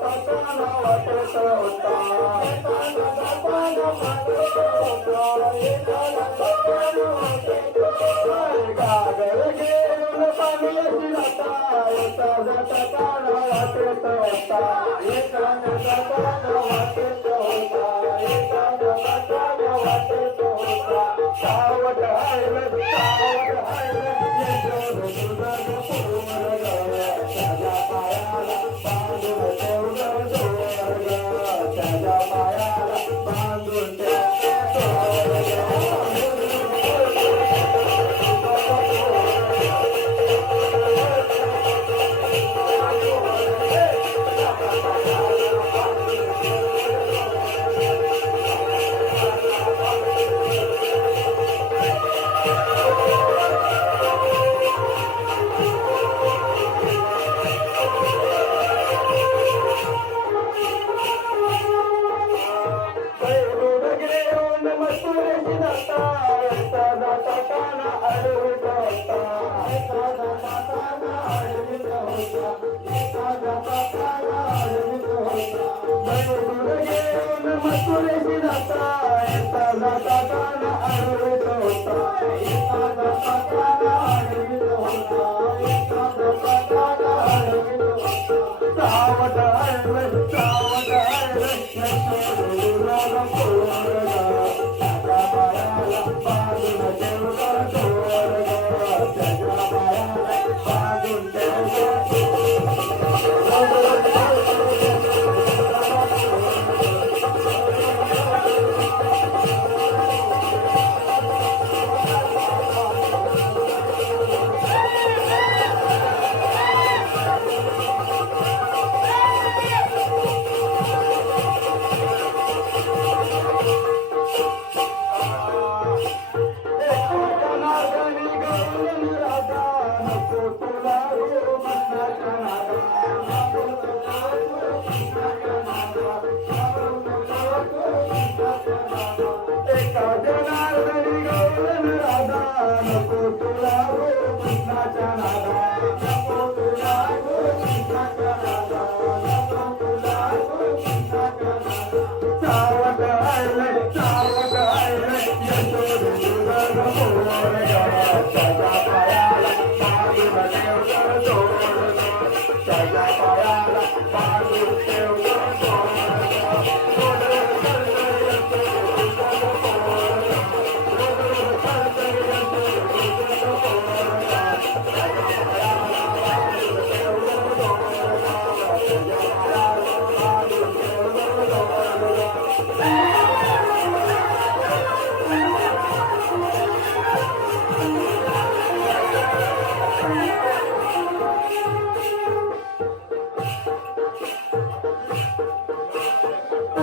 पच तव्हां गे त पता हिकु रंग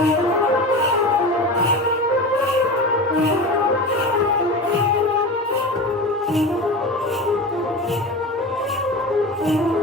thank you